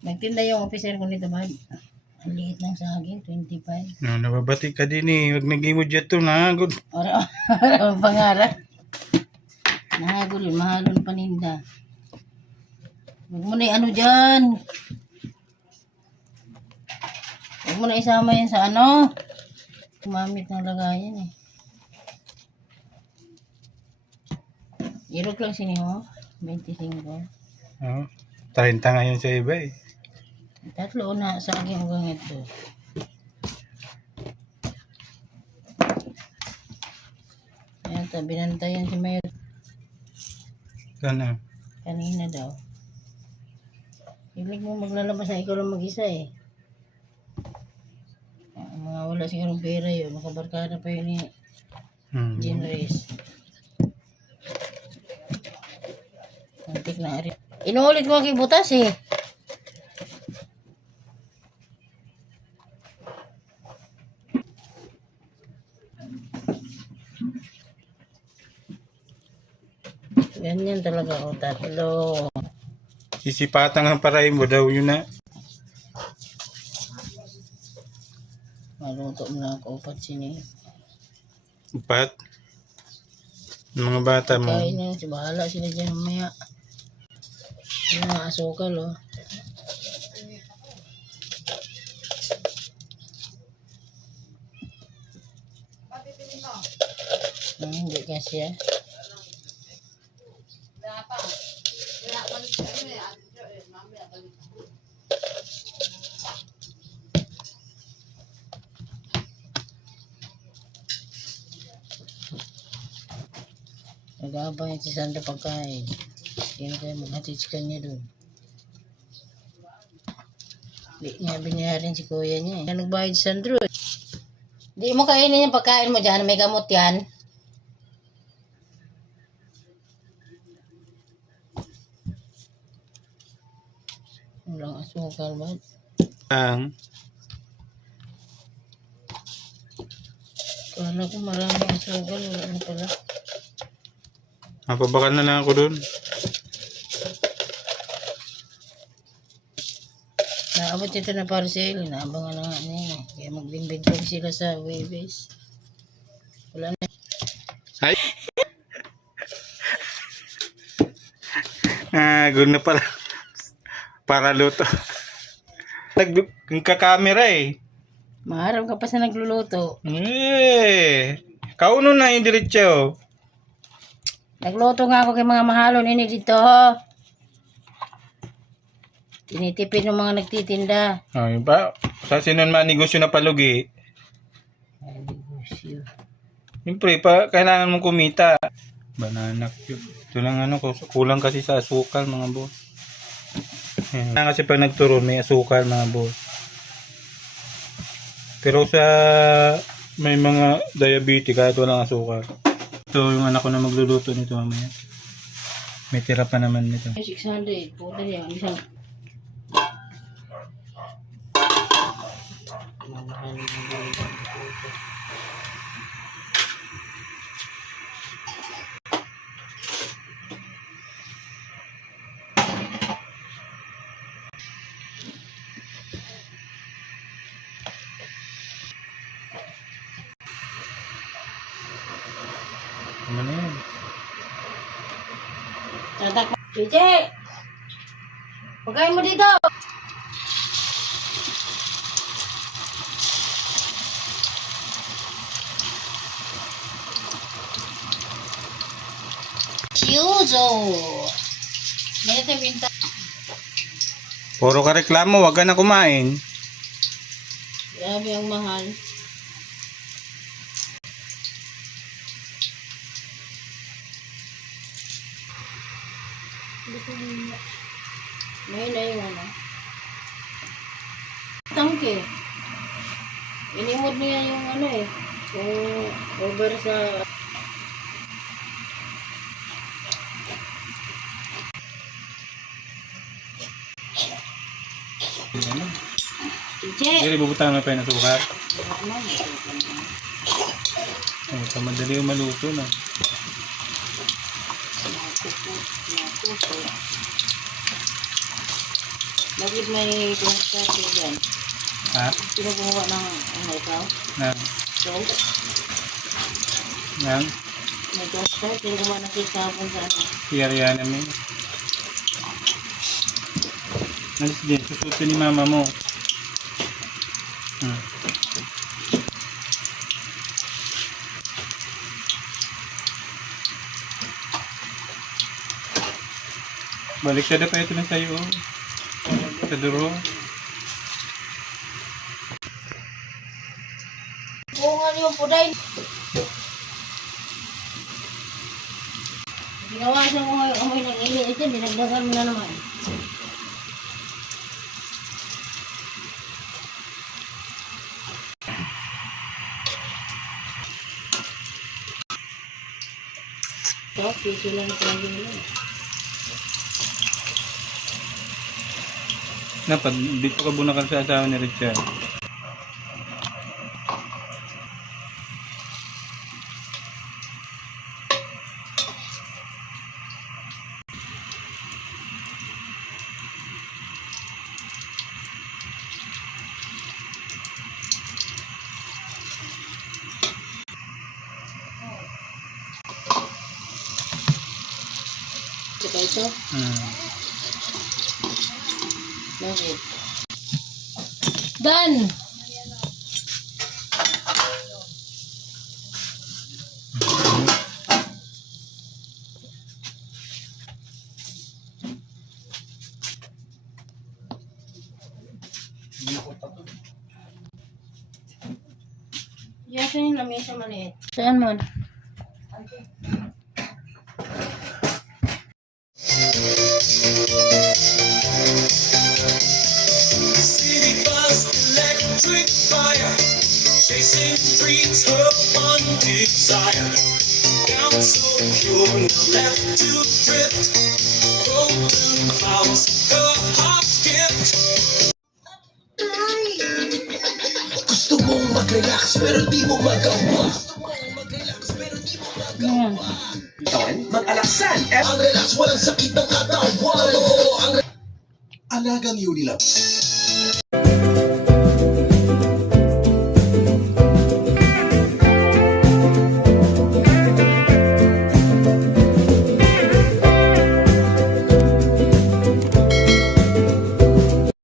Nagtinda yung officer ko nito, bad. Ang liit ng saging, 25. No, nababati ka din eh. Huwag nag-imo dyan to, nahagod. Para pangarap. Nahagol yun, mahalon paninda. Huwag mo na ano dyan. Huwag mo na isama yan sa ano. Kumamit ng lagayan eh. Irok lang siniho. 25. Oh, 30 ngayon sa iba eh. Tatlo na saging hanggang ito. Ayan, binantayan si Mayor. Sana. Kanina daw. Ibig mo maglalabas na ikaw lang mag-isa eh. Mga wala sigurong pera yun. Makabarkada pa yun ni Jean Reyes. Antik na rin. Inuulit ko kay butas eh. Ganyan talaga o tatlo. Sisipatang ang parahin mo daw yun na. Maluto mo lang ako upat sini. 4. Mga bata mo. Kain na, bahala sila dyan mamaya. Yung mga asukal oh. Hindi kasi ah. Nag-aabang yung si Sandra pagkain. Kaya kayo maghatid sa kanya doon. Di nga binayarin si kuya niya eh. Kaya nagbayad si Sandro eh. Di mo kainin yung pagkain mo dyan. May gamot yan. Walang asukal ba? Ang Kala ko maraming asukal. Wala na pala. mapabakal na lang ako doon. Naabot ito na parcel. Inaabangan na nga niya. Kaya mag-inventory sila sa Waybase. Wala na. Ay! Good na pala. Para luto. Nagkakamera eh. Maharap ka pa sa nagluluto. Kauno na yung diretso. Nagluto nga ako kay mga mahalon ini dito. Tinitipid ng mga nagtitinda. Ay ba? Sa sinon man negosyo na palugi. Ay, negosyo. Siyempre, kailangan mong kumita. Bananak yun. Ito lang ano, kulang kasi sa asukal mga boss. Ayan. Kasi pag nagturon, may asukal mga boss. Pero sa may mga diabetes, kahit walang asukal. Ito yung anak ko na magluluto nito mamaya. May tira pa naman nito. 600. Puta niya. Isang. Ano na yan? Tatak. Piche! Pagkain mo dito! Chiuso! Ganito yung pinta. Puro ka reklamo, wag ka na kumain. Grabe ang mahal. May na yung ano. Tangke. Inimod niya yung ano eh. Yung over sa... Piche! Hindi, bubutang na pa yung asukal. Oh, madali yung maluto na. Bakit may plastic dyan? Ha? Sino kumuha ng ano ikaw? Nang, Salt? nang, May plastic? Sino kumuha ng salt kahapon sa ano? siyariya namin. Alis din, susutin ni mama mo. Hmm. Balik siya na pa ito na sa'yo. Sa duro. Bungan yung puday. Ginawa siya kung amoy ng ini. Ito, dinagdagan mo na naman. Ito, piso lang ito lang nila. Napad, dito ka bunakan sa asawa ni Richard. Saka ito. Bakit? Done! Yasin yung lamesa maliit. Saan mo? City bus, electric fire, chasing dreams, her one desire. Down so pure, now left to drift. Golden clouds, her heart's gift. Gusto mong mag-relax pero di mo magawa. Yan. Mag-alaksan, ang relax, walang sakit ng katawan. Oo, ang alagang Unilab.